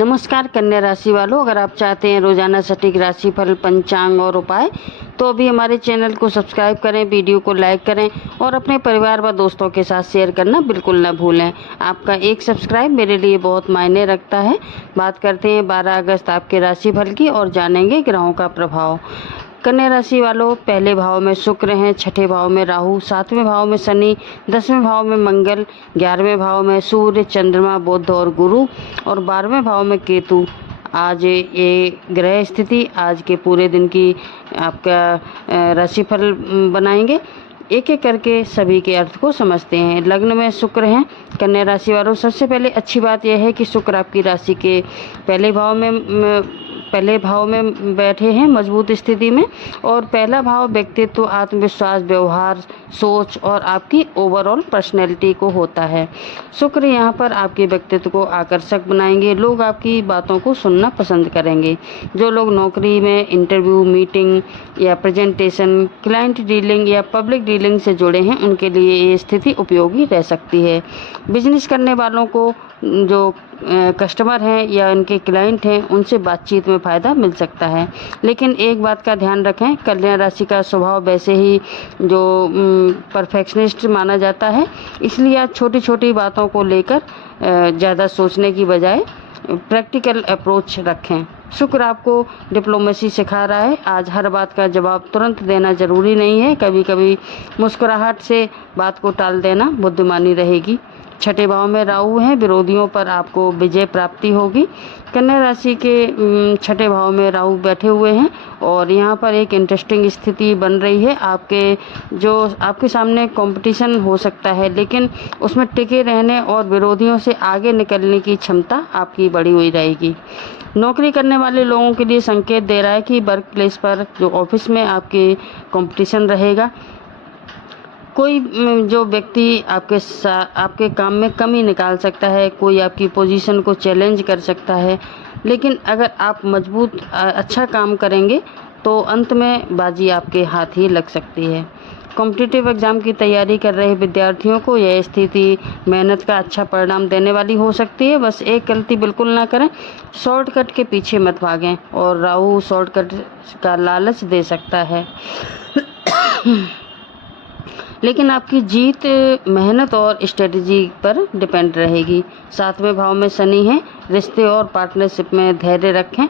नमस्कार कन्या राशि वालों, अगर आप चाहते हैं रोजाना सटीक राशिफल, पंचांग और उपाय तो अभी हमारे चैनल को सब्सक्राइब करें, वीडियो को लाइक करें और अपने परिवार व दोस्तों के साथ शेयर करना बिल्कुल न भूलें। आपका एक सब्सक्राइब मेरे लिए बहुत मायने रखता है। बात करते हैं 12 अगस्त आपके राशिफल की और जानेंगे ग्रहों का प्रभाव। कन्या राशि वालों, पहले भाव में शुक्र हैं, छठे भाव में राहु, सातवें भाव में शनि, 10वें भाव में मंगल, 11वें भाव में सूर्य, चंद्रमा, बुध और गुरु और 12वें भाव में केतु। आज ये ग्रह स्थिति आज के पूरे दिन की आपका राशिफल बनाएंगे। एक एक करके सभी के अर्थ को समझते हैं। लग्न में शुक्र हैं कन्या राशि वालों, सबसे पहले अच्छी बात यह है कि शुक्र आपकी राशि के पहले भाव में बैठे हैं मजबूत स्थिति में। और पहला भाव व्यक्तित्व, आत्मविश्वास, व्यवहार, सोच और आपकी ओवरऑल पर्सनैलिटी को होता है। शुक्र यहाँ पर आपके व्यक्तित्व को आकर्षक बनाएंगे। लोग आपकी बातों को सुनना पसंद करेंगे। जो लोग नौकरी में इंटरव्यू, मीटिंग या प्रेजेंटेशन, क्लाइंट डीलिंग या पब्लिक डीलिंग से जुड़े हैं उनके लिए ये स्थिति उपयोगी रह सकती है। बिजनेस करने वालों को जो कस्टमर हैं या उनके क्लाइंट हैं उनसे बातचीत में फ़ायदा मिल सकता है। लेकिन एक बात का ध्यान रखें, कन्या राशि का स्वभाव वैसे ही जो परफेक्शनिस्ट माना जाता है, इसलिए आज छोटी छोटी बातों को लेकर ज़्यादा सोचने की बजाय प्रैक्टिकल अप्रोच रखें। शुक्र आपको डिप्लोमेसी सिखा रहा है। आज हर बात का जवाब तुरंत देना जरूरी नहीं है, कभी कभी मुस्कुराहट से बात को टाल देना बुद्धिमानी रहेगी। छठे भाव में राहु हैं, विरोधियों पर आपको विजय प्राप्ति होगी। कन्या राशि के छठे भाव में राहु बैठे हुए हैं और यहाँ पर एक इंटरेस्टिंग स्थिति बन रही है। आपके सामने कंपटीशन हो सकता है, लेकिन उसमें टिके रहने और विरोधियों से आगे निकलने की क्षमता आपकी बढ़ी हुई रहेगी। नौकरी करने वाले लोगों के लिए संकेत दे रहा है कि वर्क प्लेस पर जो ऑफिस में आपके कंपटीशन रहेगा। कोई जो व्यक्ति आपके काम में कमी निकाल सकता है, कोई आपकी पोजीशन को चैलेंज कर सकता है। लेकिन अगर आप मजबूत अच्छा काम करेंगे तो अंत में बाजी आपके हाथ ही लग सकती है। कॉम्पिटिटिव एग्ज़ाम की तैयारी कर रहे विद्यार्थियों को यह स्थिति मेहनत का अच्छा परिणाम देने वाली हो सकती है। बस एक गलती बिल्कुल ना करें, शॉर्टकट के पीछे मत भागें और राहु शॉर्टकट का लालच दे सकता है। लेकिन आपकी जीत मेहनत और स्ट्रेटजी पर डिपेंड रहेगी। सातवें भाव में शनि है, रिश्ते और पार्टनरशिप में धैर्य रखें।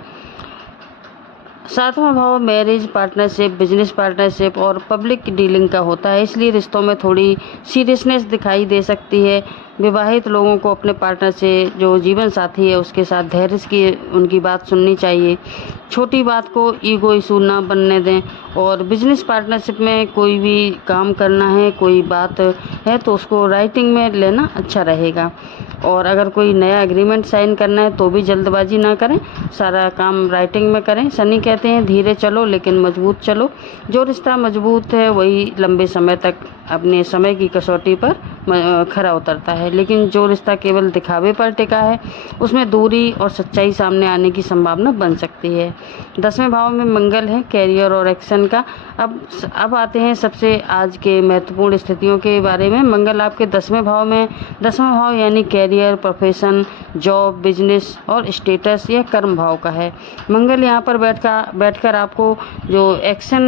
सातवां भाव मैरिज, पार्टनरशिप, बिजनेस पार्टनरशिप और पब्लिक डीलिंग का होता है, इसलिए रिश्तों में थोड़ी सीरियसनेस दिखाई दे सकती है। विवाहित लोगों को अपने पार्टनर से जो जीवन साथी है उसके साथ धैर्य की उनकी बात सुननी चाहिए। छोटी बात को ईगो इशू ना बनने दें। और बिजनेस पार्टनरशिप में कोई भी काम करना है, कोई बात है तो उसको राइटिंग में लेना अच्छा रहेगा। और अगर कोई नया एग्रीमेंट साइन करना है तो भी जल्दबाजी ना करें, सारा काम राइटिंग में करें। शनि कहते हैं धीरे चलो लेकिन मजबूत चलो। जो रिश्ता मजबूत है वही लंबे समय तक अपने समय की कसौटी पर खरा उतरता है, लेकिन जो रिश्ता केवल दिखावे पर टिका है उसमें दूरी और सच्चाई सामने आने की संभावना बन सकती है। 10वें भाव में मंगल है, कैरियर और एक्शन का। अब आते हैं सबसे आज के महत्वपूर्ण स्थितियों के बारे में। मंगल आपके 10वें भाव में, 10वां भाव यानी कैरियर, प्रोफेशन, जॉब, बिजनेस और स्टेटस या कर्म भाव का है। मंगल यहाँ पर बैठकर आपको जो एक्शन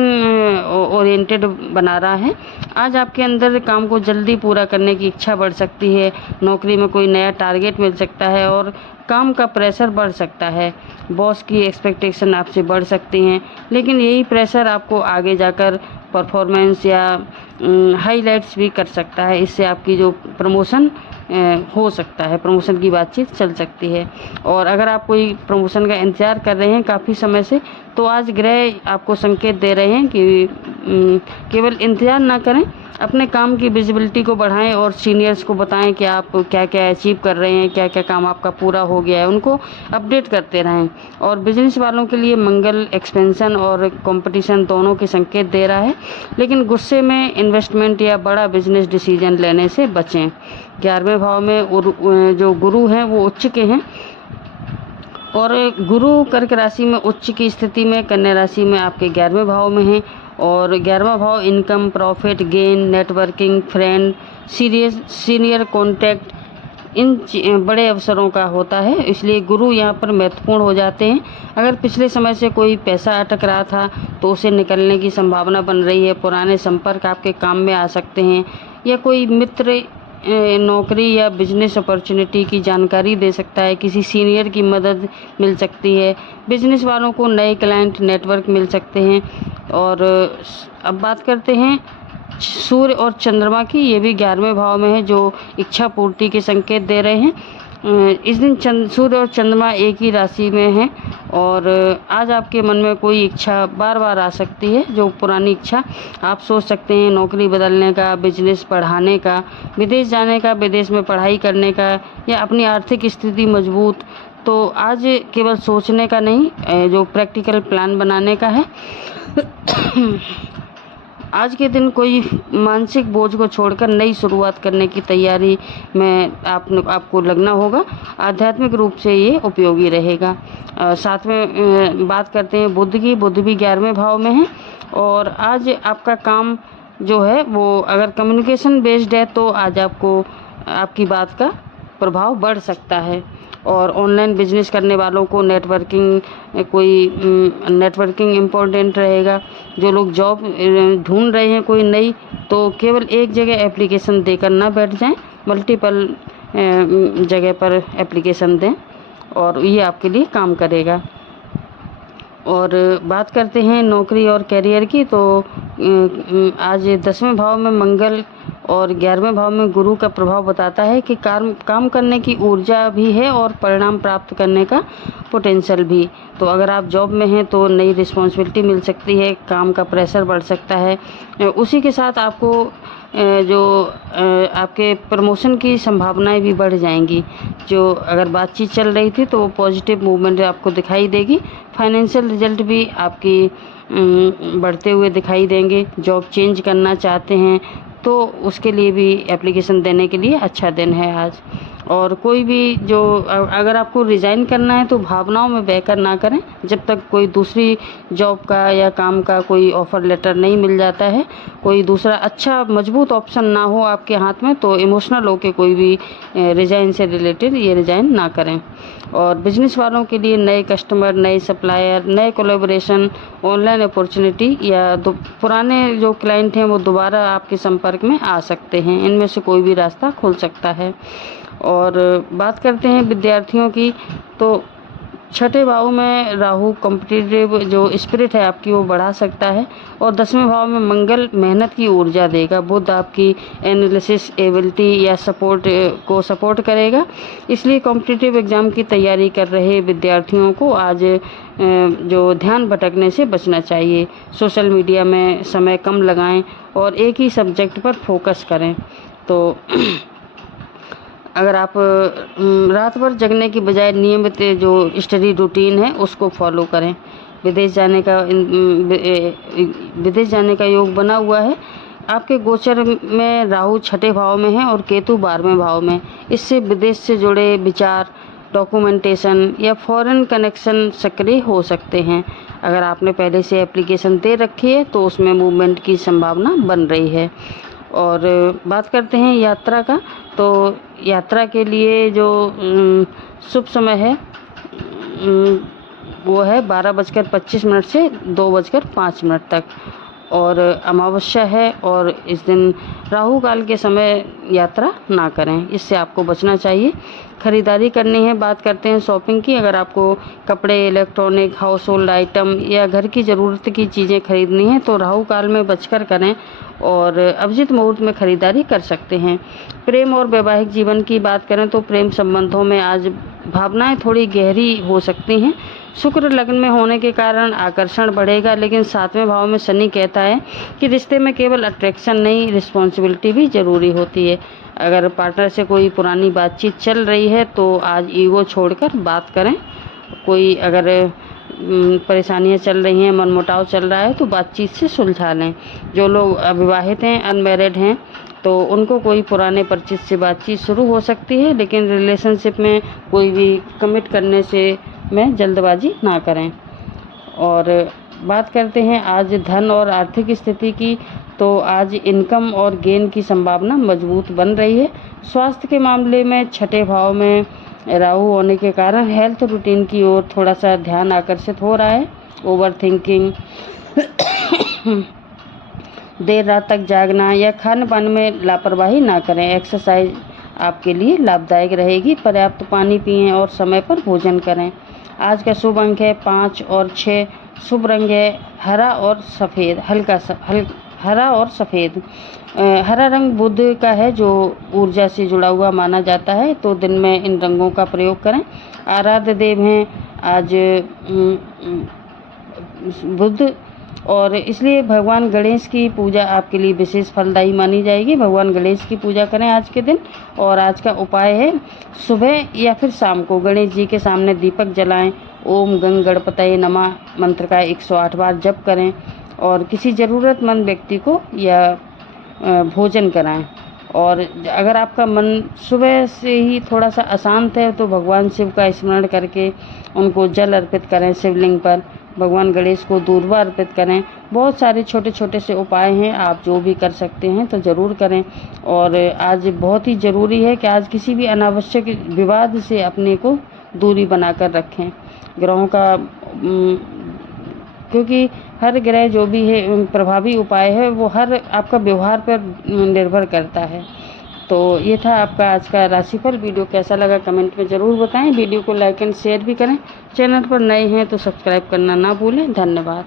ओरिएंटेड बना रहा है। आज आपके अंदर काम को जल्दी पूरा करने की इच्छा बढ़ सकती है। नौकरी में कोई नया टारगेट मिल सकता है और काम का प्रेशर बढ़ सकता है। बॉस की एक्सपेक्टेशन आपसे बढ़ सकती हैं, लेकिन यही प्रेशर आपको आगे जाकर परफॉर्मेंस या हाईलाइट्स भी कर सकता है। इससे आपकी जो प्रमोशन हो सकता है, प्रमोशन की बातचीत चल सकती है। और अगर आप कोई प्रमोशन का इंतज़ार कर रहे हैं काफ़ी समय से, तो आज ग्रह आपको संकेत दे रहे हैं कि केवल इंतज़ार ना करें, अपने काम की विजिबिलिटी को बढ़ाएं और सीनियर्स को बताएं कि आप क्या क्या अचीव कर रहे हैं, क्या क्या काम आपका पूरा हो गया है, उनको अपडेट करते रहें। और बिजनेस वालों के लिए मंगल एक्सपेंशन और कंपटीशन दोनों के संकेत दे रहा है, लेकिन गुस्से में इन्वेस्टमेंट या बड़ा बिजनेस डिसीजन लेने से बचें। 11वें भाव में जो गुरु हैं वो उच्च के हैं और गुरु कर्क राशि में उच्च की स्थिति में कन्या राशि में आपके 11वें भाव में है। और 11वां भाव income, profit, gain, networking, friend, senior contact बड़े अवसरों का होता है, इसलिए गुरु यहाँ पर महत्वपूर्ण हो जाते हैं। अगर पिछले समय से कोई पैसा अटक रहा था तो उसे निकलने की संभावना बन रही है। पुराने संपर्क आपके काम में आ सकते हैं, या कोई मित्र नौकरी या बिजनेस अपॉर्चुनिटी की जानकारी दे सकता है। किसी सीनियर की मदद मिल सकती है। बिजनेस वालों को नए क्लाइंट नेटवर्क मिल सकते हैं। और अब बात करते हैं सूर्य और चंद्रमा की। ये भी 11वें भाव में है, जो इच्छा पूर्ति के संकेत दे रहे हैं। इस दिन सूर्य और चंद्रमा एक ही राशि में हैं, और आज आपके मन में कोई इच्छा बार बार आ सकती है, जो पुरानी इच्छा आप सोच सकते हैं। नौकरी बदलने का, बिजनेस बढ़ाने का, विदेश जाने का, विदेश में पढ़ाई करने का, या अपनी आर्थिक स्थिति मजबूत। तो आज केवल सोचने का नहीं, जो प्रैक्टिकल प्लान बनाने का है। आज के दिन कोई मानसिक बोझ को छोड़कर नई शुरुआत करने की तैयारी में आपको लगना होगा। आध्यात्मिक रूप से ये उपयोगी रहेगा। साथ में बात करते हैं बुध की। बुध भी 11वें भाव में है, और आज आपका काम जो है वो अगर कम्युनिकेशन बेस्ड है तो आज आपकी बात का प्रभाव बढ़ सकता है। और ऑनलाइन बिजनेस करने वालों को नेटवर्किंग इम्पोर्टेंट रहेगा। जो लोग जॉब ढूंढ रहे हैं कोई नई, तो केवल एक जगह एप्लीकेशन देकर ना बैठ जाएं, मल्टीपल जगह पर एप्लीकेशन दें, और ये आपके लिए काम करेगा। और बात करते हैं नौकरी और कैरियर की। तो आज 10वें भाव में मंगल और 11वें भाव में गुरु का प्रभाव बताता है कि काम करने की ऊर्जा भी है और परिणाम प्राप्त करने का पोटेंशियल भी। तो अगर आप जॉब में हैं तो नई रिस्पॉन्सिबिलिटी मिल सकती है, काम का प्रेशर बढ़ सकता है। उसी के साथ आपको आपके प्रमोशन की संभावनाएं भी बढ़ जाएंगी। जो अगर बातचीत चल रही थी तो वो पॉजिटिव मूवमेंट आपको दिखाई देगी। फाइनेंशियल रिजल्ट भी आपकी बढ़ते हुए दिखाई देंगे। जॉब चेंज करना चाहते हैं तो उसके लिए भी एप्लीकेशन देने के लिए अच्छा दिन है आज। और कोई भी अगर आपको रिज़ाइन करना है तो भावनाओं में बहकर ना करें। जब तक कोई दूसरी जॉब का या काम का कोई ऑफ़र लेटर नहीं मिल जाता है, कोई दूसरा अच्छा मजबूत ऑप्शन ना हो आपके हाथ में, तो इमोशनल होकर कोई भी रिज़ाइन से रिलेटेड ये रिज़ाइन ना करें। और बिजनेस वालों के लिए नए कस्टमर, नए सप्लायर, नए कोलैबोरेशन, ऑनलाइन अपॉर्चुनिटी, या पुराने जो क्लाइंट हैं वो दोबारा आपके संपर्क में आ सकते हैं। इनमें से कोई भी रास्ता खुल सकता है। और बात करते हैं विद्यार्थियों की। तो 6ठे भाव में राहु कॉम्पिटिटिव जो स्पिरिट है आपकी वो बढ़ा सकता है। और 10वें भाव में मंगल मेहनत की ऊर्जा देगा। बुध आपकी एनालिसिस एबिलिटी या सपोर्ट करेगा। इसलिए कॉम्पिटिटिव एग्ज़ाम की तैयारी कर रहे विद्यार्थियों को आज जो ध्यान भटकने से बचना चाहिए। सोशल मीडिया में समय कम लगाएं और एक ही सब्जेक्ट पर फोकस करें। तो अगर आप रात भर जगने की बजाय नियमित जो स्टडी रूटीन है उसको फॉलो करें। विदेश जाने का योग बना हुआ है। आपके गोचर में राहु 6ठे भाव में है और केतु 12वें भाव में। इससे विदेश से जुड़े विचार, डॉक्यूमेंटेशन या फॉरेन कनेक्शन सक्रिय हो सकते हैं। अगर आपने पहले से एप्लीकेशन दे रखी है तो उसमें मूवमेंट की संभावना बन रही है। और बात करते हैं यात्रा का। तो यात्रा के लिए जो शुभ समय है वो है 12:25 से 2:05 तक। और अमावस्या है, और इस दिन राहु काल के समय यात्रा ना करें, इससे आपको बचना चाहिए। ख़रीदारी करनी है। बात करते हैं शॉपिंग की। अगर आपको कपड़े, इलेक्ट्रॉनिक, हाउस होल्ड आइटम या घर की ज़रूरत की चीज़ें खरीदनी हैं तो राहु काल में बचकर करें, और अभिजित मुहूर्त में खरीदारी कर सकते हैं। प्रेम और वैवाहिक जीवन की बात करें तो प्रेम संबंधों में आज भावनाएं थोड़ी गहरी हो सकती हैं। शुक्र लग्न में होने के कारण आकर्षण बढ़ेगा, लेकिन 7वें भाव में शनि कहता है कि रिश्ते में केवल अट्रैक्शन नहीं, रिस्पॉन्सिबिलिटी भी ज़रूरी होती है। अगर पार्टनर से कोई पुरानी बातचीत चल रही है तो आज ईगो छोड़कर बात करें। कोई अगर परेशानियां चल रही हैं, मनमुटाव चल रहा है तो बातचीत से सुलझा लें। जो लोग अविवाहित हैं, अनमैरिड हैं, तो उनको कोई पुराने परिचित से बातचीत शुरू हो सकती है, लेकिन रिलेशनशिप में कोई भी कमिट करने से में जल्दबाजी ना करें। और बात करते हैं आज धन और आर्थिक स्थिति की। तो आज इनकम और गेन की संभावना मजबूत बन रही है। स्वास्थ्य के मामले में छठे भाव में राहु होने के कारण हेल्थ रूटीन की ओर थोड़ा सा ध्यान आकर्षित हो रहा है। ओवर थिंकिंग, देर रात तक जागना या खान पान में लापरवाही ना करें। एक्सरसाइज आपके लिए लाभदायक रहेगी। पर्याप्त पानी पिएं और समय पर भोजन करें। आज का शुभ अंक है 5 और 6। शुभ रंग है हरा और सफ़ेद, हरा और सफ़ेद। हरा रंग बुध का है जो ऊर्जा से जुड़ा हुआ माना जाता है, तो दिन में इन रंगों का प्रयोग करें। आराध्य देव हैं आज बुध, और इसलिए भगवान गणेश की पूजा आपके लिए विशेष फलदायी मानी जाएगी। भगवान गणेश की पूजा करें आज के दिन। और आज का उपाय है सुबह या फिर शाम को गणेश जी के सामने दीपक जलाएं। ओम गंग गणपतये नमः मंत्र का 108 बार जप करें और किसी ज़रूरतमंद व्यक्ति को या भोजन कराएं। और अगर आपका मन सुबह से ही थोड़ा सा अशांत है तो भगवान शिव का स्मरण करके उनको जल अर्पित करें शिवलिंग पर। भगवान गणेश को दूर्वा अर्पित करें। बहुत सारे छोटे छोटे से उपाय हैं, आप जो भी कर सकते हैं तो ज़रूर करें। और आज बहुत ही ज़रूरी है कि आज किसी भी अनावश्यक विवाद से अपने को दूरी बनाकर रखें। ग्रहों का क्योंकि हर ग्रह जो भी है प्रभावी उपाय है वो हर आपका व्यवहार पर निर्भर करता है। तो ये था आपका आज का राशिफल। वीडियो कैसा लगा कमेंट में ज़रूर बताएं। वीडियो को लाइक एंड शेयर भी करें। चैनल पर नए हैं तो सब्सक्राइब करना ना भूलें। धन्यवाद।